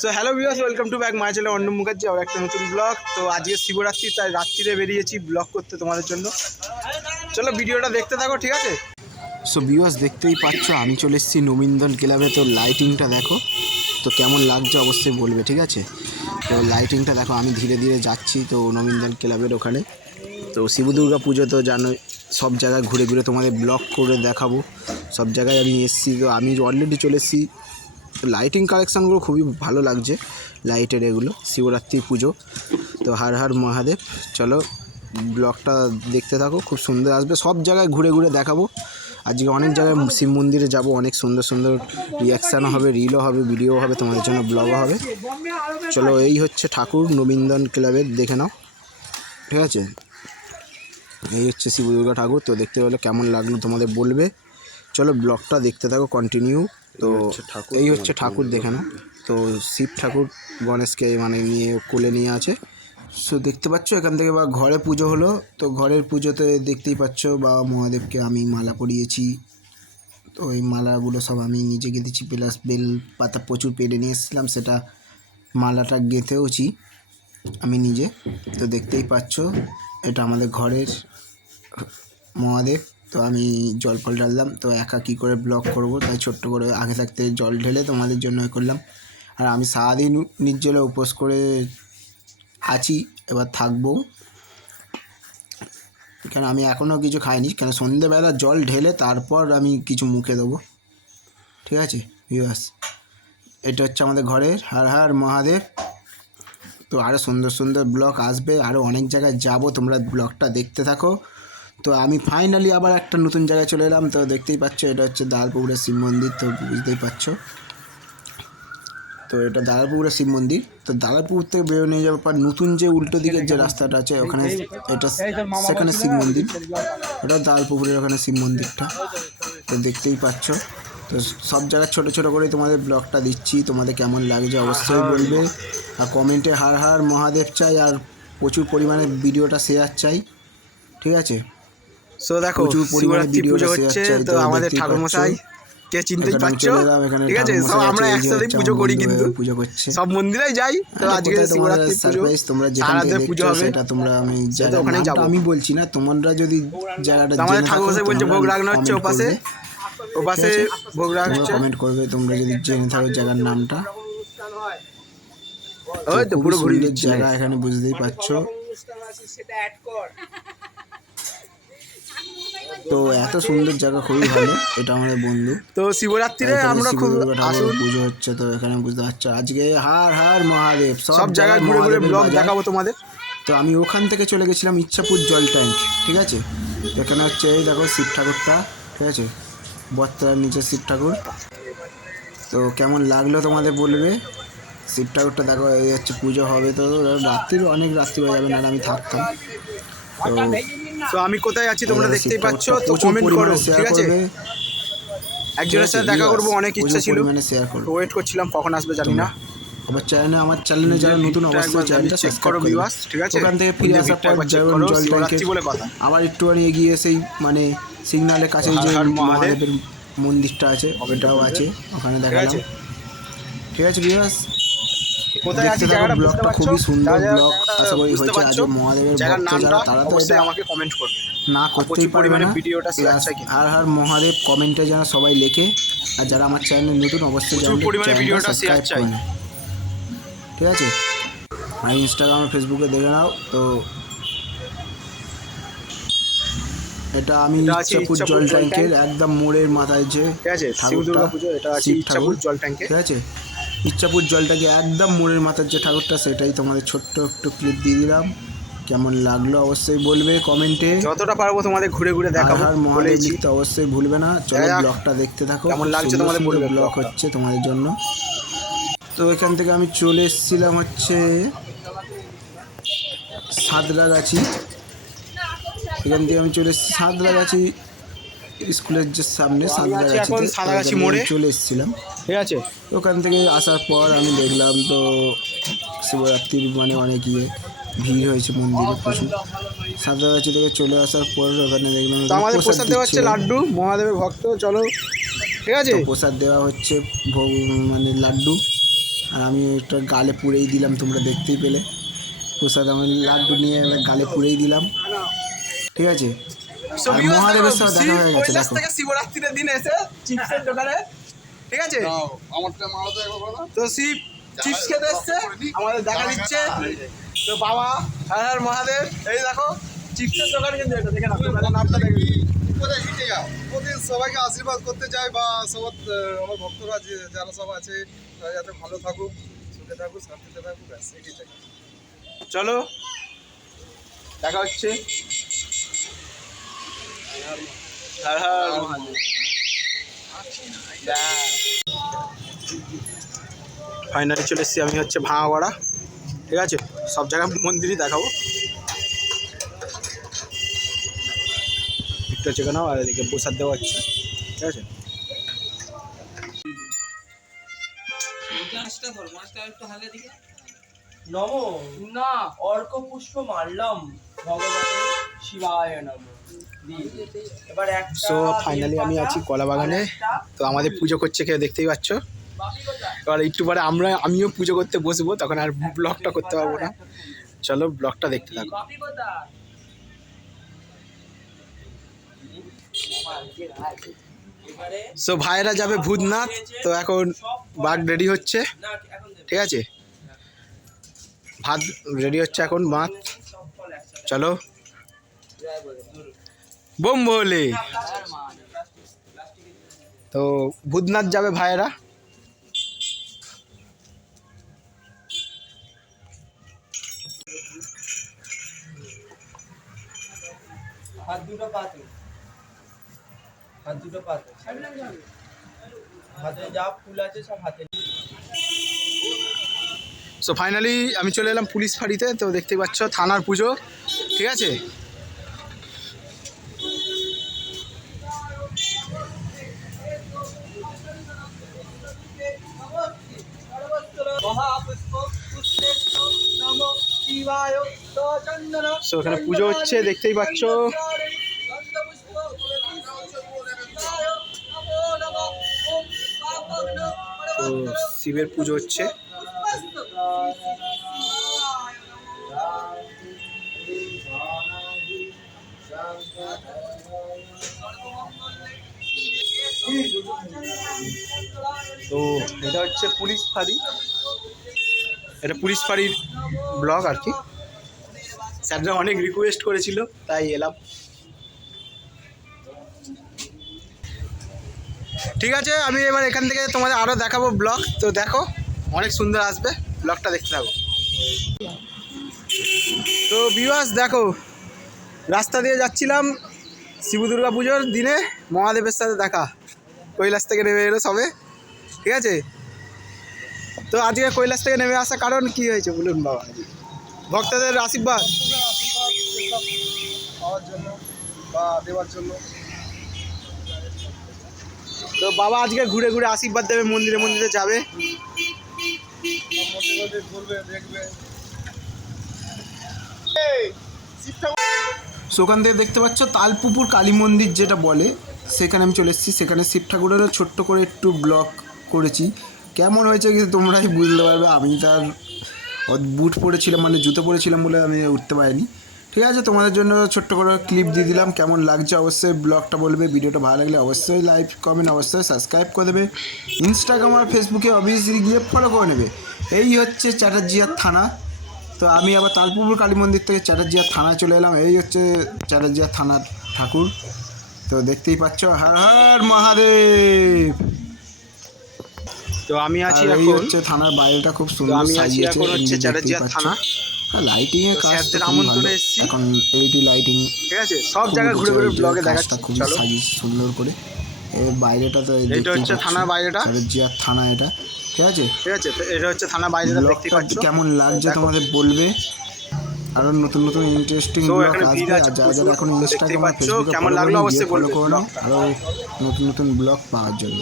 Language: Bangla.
So hello viewers, welcome to back my channel Arnab Mukherjee. আর একটা নতুন ব্লগ। তো আজকে শিবরাত্রি, তাই রাত্রিরে বেরিয়েছি ব্লগ করতে তোমাদের জন্য। চলো ভিডিওটা দেখতে থাকো, ঠিক আছে? সো ভিউয়ার্স, দেখতেই পাচ্ছ আমি চলে এসেছি নবীনদন ক্লাবে। তো লাইটিংটা দেখো তো কেমন লাগছে অবশ্যই বলবে, ঠিক আছে? তো লাইটিংটা দেখো, আমি ধীরে ধীরে যাচ্ছি তো নবীনদন ক্লাবের ওখানে। তো শিব দুর্গা পুজো তো জানো, সব জায়গায় ঘুরে ঘুরে তোমাদের ব্লগ করে দেখাবো। সব জায়গায় আমি এসেছি, তো আমি অলরেডি চলে এসেছি। লাইটিং কালেকশানগুলো খুবই ভালো লাগছে, লাইটের এগুলো শিবরাত্রি পুজো। তো হর হর মহাদেব। চলো ব্লগটা দেখতে থাকো, খুব সুন্দর আসবে। সব জায়গায় ঘুরে ঘুরে দেখাবো। আজকে অনেক জায়গায় শিব মন্দিরে যাব, অনেক সুন্দর সুন্দর রিয়াকশানও হবে, রিলও হবে, ভিডিও হবে, তোমাদের জন্য ব্লগও হবে। চলো, এই হচ্ছে ঠাকুর নবীনদন ক্লাবের, দেখে নাও, ঠিক আছে? এই হচ্ছে শিব দুর্গা ঠাকুর। তো দেখতে পেলে কেমন লাগলো তোমাদের বলবে। চলো ব্লগটা দেখতে থাকো কন্টিনিউ। তো এই হচ্ছে ঠাকুর, দেখে নাও। তো শিব ঠাকুর গণেশকে মানে নিয়ে কোলে নিয়ে আছে। সো দেখতে পাচ্ছ এখান থেকে বা ঘরে পুজো হলো। তো ঘরের পুজোতে দেখতেই পাচ্ছ বাবা মহাদেবকে আমি মালা পরিয়েছি। তো এই মালাগুলো সব আমি নিজে গেঁথেছি, প্লাস বেল পাতা প্রচুর পেরে নিয়ে এসেছিলাম, সেটা মালাটা গেঁথেওছি আমি নিজে। তো দেখতেই পাচ্ছ এটা আমাদের ঘরের মহাদেব। তো আমি জল ফল ঢাললাম, তো একা কী করে ব্লগ করব, তাই ছোট্ট করে আগে থাকতে জল ঢেলে তোমাদের জন্য করলাম। আর আমি সারাদিন নির্জলে উপোস করে আছি, এবার থাকবো, কেন আমি এখনও কিছু খাইনি, কেন সন্ধেবেলা জল ঢেলে তারপর আমি কিছু মুখে দেবো, ঠিক আছে ভিউয়ার্স? এটা হচ্ছে আমাদের ঘরের হর হর মহাদেব। তো আরও সুন্দর সুন্দর ব্লগ আসবে, আরও অনেক জায়গায় যাব, তোমরা ব্লগটা দেখতে থাকো। তো আমি ফাইনালি আবার একটা নতুন জায়গায় চলে এলাম। তো দেখতেই পাচ্ছ এটা হচ্ছে দালালপুকুরের শিব মন্দির, তো বুঝতেই পারছো। তো এটা দালালপুকুরের শিব মন্দির। তো দালালপুকুর থেকে বেরো নিয়ে যাওয়ার পর নতুন যে উল্টো দিকের যে রাস্তাটা আছে ওখানে, এটা সেখানে শিব মন্দির, ওটা দালালপুকুরের ওখানে শিব মন্দিরটা। তো দেখতেই পাচ্ছ। তো সব জায়গায় ছোটো ছোটো করে তোমাদের ব্লগটা দিচ্ছি, তোমাদের কেমন লাগছে অবশ্যই বলবে। আর কমেন্টে হর হর মহাদেব চাই, আর প্রচুর পরিমাণে ভিডিওটা শেয়ার চাই, ঠিক আছে? সো দেখো, শিবরাত্রি পুজো হচ্ছে। তো আমাদের ঠাকুরমশাই কে চিনতেই পারছো, ঠিক আছে? সব আমরা একসাথেই পুজো করি, কিন্তু পুজো করছে, সব মন্দিরেই যাই। তো আজকে শিবরাত্রি পুজো, তোমরা যেখানে পুজো হবে, সেটা তোমরা আমি ওখানে যাবো। আমি বলছি না, তোমরা যদি জায়গাটা আমাদের ঠাকুরমশাই বলছে ভোগ রাখনো হচ্ছে ওপাশে, ওপাশে ভোগ রাখা হচ্ছে। কমেন্ট করবে তোমরা যদি জেনে থাকো জায়গার নামটা। ওই তো পুরো ঘুরে দিচ্ছে জায়গা, এখানে বুঝতেই পারছো। তো এত সুন্দর জায়গা, খুবই ভালো। এটা আমাদের বন্ধু। তো শিবরাত্রিরে আমরা খুব আসুন পুজো হচ্ছে, তো এখানে বুঝতে পারছো আজকে হর হর মহাদেব, সব জায়গায় ঘুরে ঘুরে ব্লগ দেখাবো তোমাদের। তো আমি ওখান থেকে চলে গেছিলাম ইচ্ছাপুর জল ট্যাঙ্ক, ঠিক আছে? এখানে হচ্ছে এই দেখো শিব ঠাকুরটা, ঠিক আছে? বটতলার নিচে শিব ঠাকুর। তো কেমন লাগলো তোমাদের বলবে। শিব ঠাকুরটা দেখো, এই হচ্ছে পুজো হবে। তো রাত্রির অনেক রাত্রি হয়ে যাবে, না আমি থাকতাম। তো আমি কোথায় আছি তোমরা দেখতেই পাচ্ছ। তো কমেন্ট করো, ঠিক আছে? একজনের সাথে দেখা করবো, অনেক ইচ্ছা ছিল, শেয়ার করো। ওয়েট করছিলাম কখন আসবে জানি না। আবার চ্যানেলে, আমার চ্যানেলে যারা নতুন অবশ্যই চ্যানেলটা চেক করো ভিউয়ার্স, ঠিক আছে? ওখান থেকে ফিরে আসার পর জল ট্যাঙ্কের বলে কথা, আবার একটুখানি এগিয়ে সেই মানে সিগনালের কাছে যে মহাদেবের মন্দিরটা আছে, ওটাও আছে, ওখানে দেখা যাবে, ঠিক আছে ভিউয়ার্স? কোথায় আছি জায়গাটা ব্লগটা খুবই সুন্দর ব্লগ, আশা করি হয়েছে। আজ মহাদেবের ভক্ত যারা, তারা তো এটা আমাকে কমেন্ট করবে, না করতেই পারবে না। ভিডিওটা হর হর মহাদেব কমেন্টে যেন সবাই লেখে। আর যারা আমার চ্যানেলে নতুন অবশ্যই ভিডিওটা শেয়ার চাই, ঠিক আছে? আর ইনস্টাগ্রাম ফেসবুকে দেখে নাও। তো এটা আমি ইচ্ছাপুর জল ট্যাঙ্কের একদম মোড়ের মাথায় যে ঠাকুরটা, শিব ঠাকুর জল ট্যাঙ্কে, ঠিক আছে? ইচ্ছাপুর জল ট্যাঙ্কে একদম মোড়ের মাথার যে ঠাকুরটা, সেটাই তোমাদের ছোট্ট একটু ক্লিপ দিয়ে দিলাম। কেমন লাগলো অবশ্যই বলবে কমেন্টে। যতটা পারবো তোমাদের ঘুরে ঘুরে দেখাবো। আর মহাদেব লিখতে অবশ্যই ভুলবে না। চলো ব্লগটা দেখতে থাকো, কেমন লাগছে তোমাদের বলবে। ব্লগ হচ্ছে তোমাদের জন্য। তো এখান থেকে আমি চলে এসেছিলাম হচ্ছে সাঁতরাগাছি। এখান থেকে আমি চলে এসেছি সাঁতরাগাছি স্কুলের যে সামনে, সাঁতরাগাছি মোড়ে চলে এসেছিলাম, ঠিক আছে? ওখান থেকে আসার পর আমি দেখলাম তো শিবরাত্রির মানে অনেক ভিড় হয়েছে মন্দিরে প্রচুর। সাঁতরাগাছি থেকে চলে আসার পর ওখানে দেখলাম আমাদের প্রসাদ দেওয়া হচ্ছে লাড্ডু, মহাদেবের ভক্ত। চলো, ঠিক আছে? প্রসাদ দেওয়া হচ্ছে মানে লাড্ডু। আর আমি একটা গালে পুড়েই দিলাম, তোমরা দেখতেই পেলে। প্রসাদ আমি লাড্ডু নিয়ে এবার গালে পুড়েই দিলাম, ঠিক আছে। So আর viewers মহাদেবের দেখো, সাথে দেখা শিব হয়ে গেছে, কৈলাস দেখো। থেকে শিবরাত্রির দিন এসে চিপসের দোকানে, ঠিক আছে। তো শিব চিপস খেতে এসছে, আমাদের দেখা দিচ্ছে। তো বাবা হর হর মহাদেব, এই দেখো চিপসের দোকান, কিন্তু এটা দেখে নামটা দেখবি। প্রতিদিন সবাইকে আশীর্বাদ করতে চাই, বা সবার আমার ভক্তরা যারা সব আছে তারা যাতে ভালো থাকুক, সুখে থাকুক, শান্তিতে থাকুক, ব্যাস এটাই চাই। চলো দেখা হচ্ছে। হর হর মহাদেব। ফাইনালি চলে এসেছি আমি হচ্ছে ভাঙাগড়া, ঠিক আছে। সব জায়গায় মন্দিরই দেখাবো, একটু চেকে নাও। আর এদিকে প্রসাদ দেওয়া হচ্ছে, ঠিক আছে। নম না অর্ক পুষ্প মারলাম ভগবানের শিবায় নম। এবার একটা সো ফাইনালি আমি আছি কলা বাগানে। তো আমাদের পুজো করছে, কেউ দেখতেই পাচ্ছ। এবার একটু পরে আমিও পুজো করতে বসবো, তখন আর ব্লগটা করতে পারবো না। চলো ব্লগটা দেখতে থাকো। সো ভাইরা যাবে ভূতনাথ, তো এখন বাঘ রেডি হচ্ছে, ঠিক আছে। ভাত রেডি হচ্ছে এখন, ভাত। চলো বোম ভোলে। তো ভূতনাথ যাবে ভাইরা। হাত দুটো পাতে, হাত দুটো পাতে, হাতে যা ফুল আছে সব হাতে। সো ফাইনালি আমি চলে এলাম পুলিশ ফাঁড়িতে। তো দেখতে পাচ্ছ থানার পুজো, ঠিক আছে। সো এখানে পুজো হচ্ছে, দেখতেই পাচ্ছ। তো শিবের পুজো হচ্ছে। তো এটা হচ্ছে পুলিশ ফাঁড়ি, এটা পুলিশ ফাঁড়ির ব্লগ আর কি। স্যাররা অনেক রিকোয়েস্ট করেছিল, তাই এলাম। ঠিক আছে, আমি এবার এখান থেকে তোমাদের আরও দেখাবো ব্লগ। তো দেখো, অনেক সুন্দর আসবে, ব্লগটা দেখতে থাকো। তো ভিউয়ার্স দেখো, রাস্তা দিয়ে যাচ্ছিলাম, শিব দুর্গা পুজোর দিনে মহাদেবের সাথে দেখা। কৈলাস থেকে নেমে এলো সবে, ঠিক আছে। তো আজকে কৈলাস থেকে নেমে আসা কারণ কি হয়েছে বলুন বাবা? ভক্তদের আশীর্বাদ পাওয়ার জন্য বা দেওয়ার জন্য। তো বাবা আজকে ঘুরে ঘুরে আশীর্বাদ দেবে, মন্দিরে মন্দিরে যাবে। ঘুরবে, দেখবে। ওখান থেকে দেখতে পাচ্ছ তালপুকুর কালী মন্দির যেটা বলে, সেখানে আমি চলে এসেছি। সেখানে শিব ঠাকুরেরও ছোট্ট করে একটু ব্লগ করেছি, কেমন হয়েছে কিন্তু তোমরাই বুঝতে পারবে। আমি তার বুট পরেছিলাম, মানে জুতো পরেছিলাম বলে আমি উঠতে পারিনি, ঠিক আছে। তোমাদের জন্য ছোট্ট করে ক্লিপ দিয়ে দিলাম, কেমন লাগছে অবশ্যই ব্লগটা বলবে। ভিডিওটা ভালো লাগলে অবশ্যই লাইক কমেন্ট অবশ্যই সাবস্ক্রাইব করে দেবে। ইনস্টাগ্রাম আর ফেসবুকে অবভিয়াসলি গিয়ে ফলো করে নেবে। এই হচ্ছে চ্যাটার্জিয়ার থানা। তো আমি আবার তালপুকুর কালী মন্দির থেকে চ্যাটার্জিয়ার থানায় চলে এলাম। এই হচ্ছে চ্যাটার্জিয়ার থানার ঠাকুর, তো দেখতেই পাচ্ছ। হর হর মহাদেব। তো আমি আছি এই এখন, হচ্ছে থানার বাইরেটা খুব তো সুন্দর আমি আছি সাজিয়েছে, এখন হচ্ছে চ্যাটার্জিয়ার থানা। লাইটিং এর তো কাজ স্যারদের খুবই আমন্ত্রণে ভালো। এসেছি, এখন এলইডি লাইটিং ঠিক আছে। সব জায়গায় ঘুরে ঘুরে ব্লগে দেখাচ্ছি। কাজটা খুবই চলো, সাজিয়েছে সুন্দর করে। এর বাইরেটা তো এইটা হচ্ছে থানার বাইরেটা, চ্যাটার্জিয়ার থানা এটা, ঠিক আছে। ঠিক আছে। তো এটা হচ্ছে থানা বাইরেটা, দেখতে ব্লগটা পাচ্ছ। কেমন লাগছে তোমাদের বলবে। আরো নতুন নতুন ইন্টারেস্টিং তো ব্লগ এখানে আসবে। ভিড় আছে আর যারা প্রচুর, যারা এখন দেখতেই ইনস্টাগ্রাম আর পাচ্ছ। ফেসবুকে কেমন ফলো লাগলো করো অবশ্যই ফলো বলবে করো, ব্লগটা। আরো নতুন নতুন ব্লগ পাওয়ার জন্য।